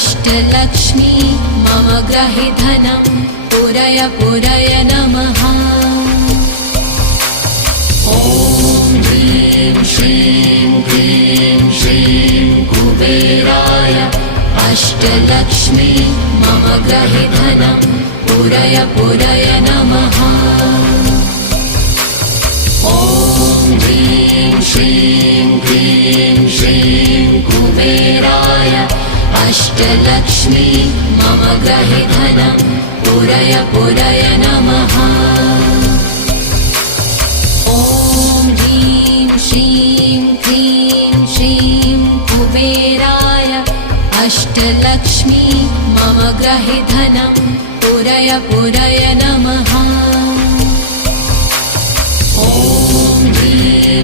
अष्टलक्ष्मी मम ग्रहे धनं पुरय पुरय नमः। ॐ ह्रीं श्रीं क्लीं श्रीं कुबेराय अष्टलक्ष्मी मम ग्रहे धनं पुरय पुरय नमः। ॐ ह्रीं श्रीं क्लीं श्रीं कुबेराय अष्टलक्ष्मी मम ग्रहे धनं पुरय पुरय नमः। ॐ ह्रीं श्रीं क्लीं श्रीं कुबेराय अष्टलक्ष्मी मम ग्रहे धनं पुरय पुरय नमः।